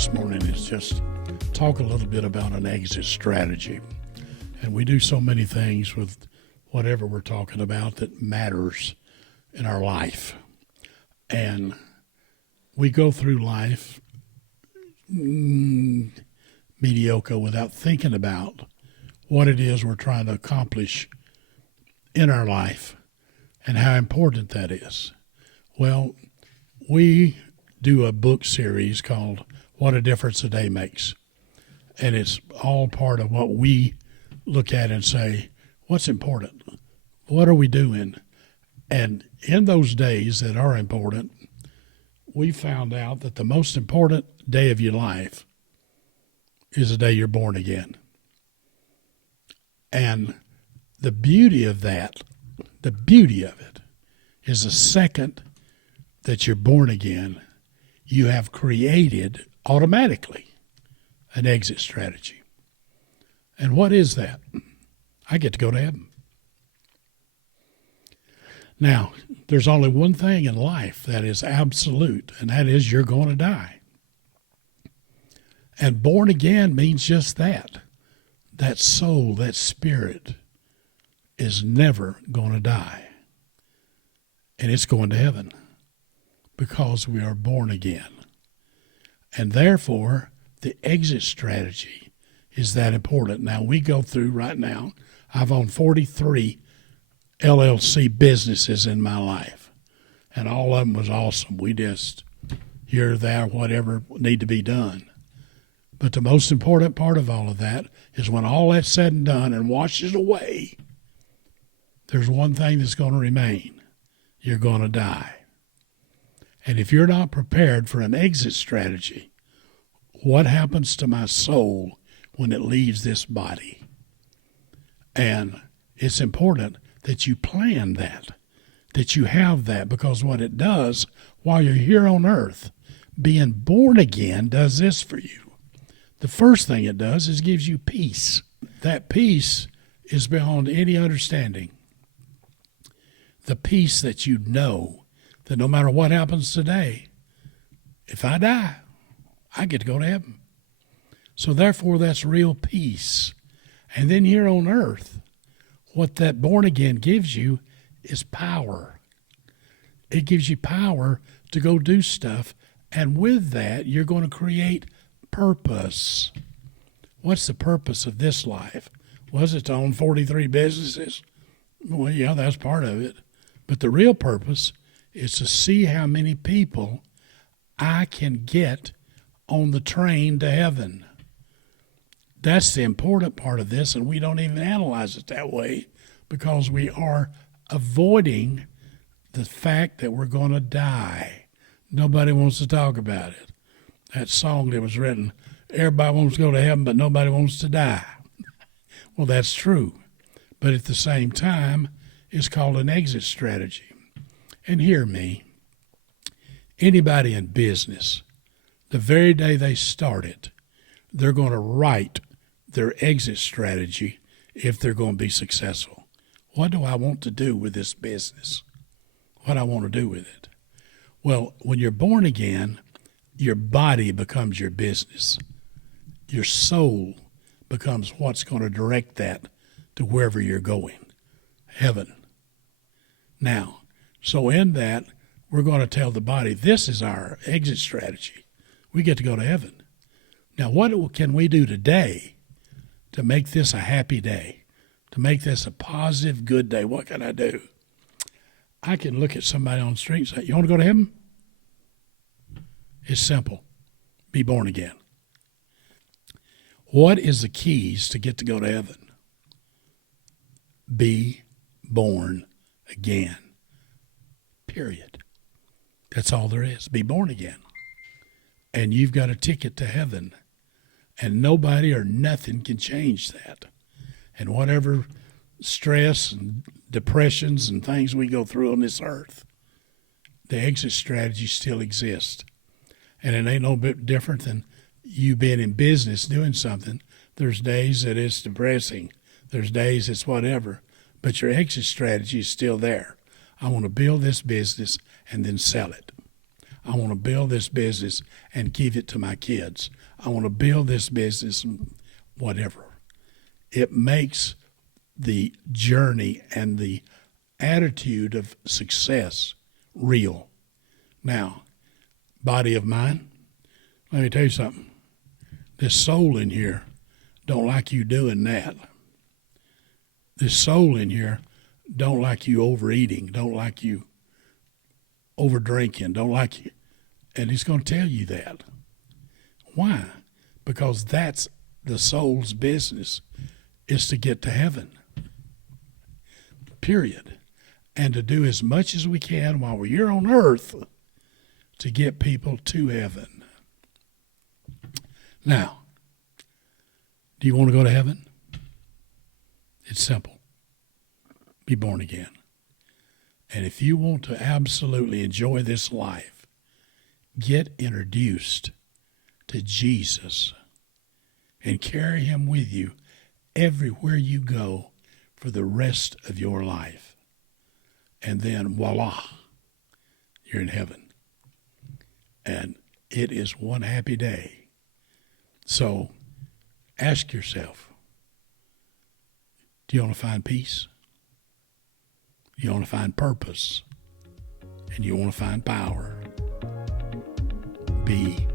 this morning is just talk a little bit about an exit strategy. And we do so many things with whatever we're talking about that matters in our life. And we go through life mediocre without thinking about what it is we're trying to accomplish in our life and how important that is. Well, we do a book series called What a Difference a Day Makes. And it's all part of what we look at and say, what's important? What are we doing? And in those days that are important, we found out that the most important day of your life is the day you're born again. And the beauty of that, the beauty of it, is the second that you're born again, you have created automatically an exit strategy. And what is that? I get to go to heaven. Now, there's only one thing in life that is absolute, and that is you're going to die. And born again means just that. That soul, that spirit is never going to die. And it's going to heaven because we are born again. And therefore, the exit strategy is that important. Now, we go through right now, I've owned 43 LLC businesses in my life, and all of them was awesome. We just, here, there, whatever need to be done. But the most important part of all of that is when all that's said and done and washes away, there's one thing that's going to remain. You're going to die. And if you're not prepared for an exit strategy, what happens to my soul when it leaves this body? And it's important that you plan that you have that, because what it does while you're here on earth, being born again does this for you. The first thing it does is gives you peace. That peace is beyond any understanding. The peace that you know that no matter what happens today, if I die, I get to go to heaven. So therefore, that's real peace. And then here on earth, what that born again gives you is power. It gives you power to go do stuff. And with that, you're going to create purpose. What's the purpose of this life? Was it to own 43 businesses? Well, yeah, that's part of it. But the real purpose is to see how many people I can get on the train to heaven. That's the important part of this, and we don't even analyze it that way because we are avoiding the fact that we're going to die. Nobody wants to talk about it. That song that was written, everybody wants to go to heaven, but nobody wants to die. Well, that's true. But at the same time, it's called an exit strategy. And hear me, anybody in business, the very day they start it, they're going to write their exit strategy if they're going to be successful. What do I want to do with this business? What do I want to do with it? Well, when you're born again, your body becomes your business. Your soul becomes what's going to direct that to wherever you're going, heaven. Now, so in that, we're going to tell the body, this is our exit strategy. We get to go to heaven. Now, what can we do today to make this a happy day, to make this a positive, good day? What can I do? I can look at somebody on the street and say, you want to go to heaven? It's simple. Be born again. What is the keys to get to go to heaven? Be born again. Period. That's all there is. Be born again. And you've got a ticket to heaven. And nobody or nothing can change that. And whatever stress and depressions and things we go through on this earth, the exit strategy still exists. And it ain't no bit different than you being in business doing something. There's days that it's depressing. There's days it's whatever. But your exit strategy is still there. I want to build this business and then sell it. I want to build this business and give it to my kids. I want to build this business, whatever. It makes the journey and the attitude of success real. Now, body of mine, let me tell you something. This soul in here don't like you doing that. This soul in here don't like you overeating, don't like you over drinking, don't like you. And he's going to tell you that. Why? Because that's the soul's business, is to get to heaven. Period. And to do as much as we can while we're here on earth to get people to heaven. Now, do you want to go to heaven? It's simple. Be born again. And if you want to absolutely enjoy this life, get introduced to Jesus and carry him with you everywhere you go for the rest of your life. And then voila, you're in heaven. And it is one happy day. So ask yourself, do you want to find peace? You want to find purpose? And you want to find power? Be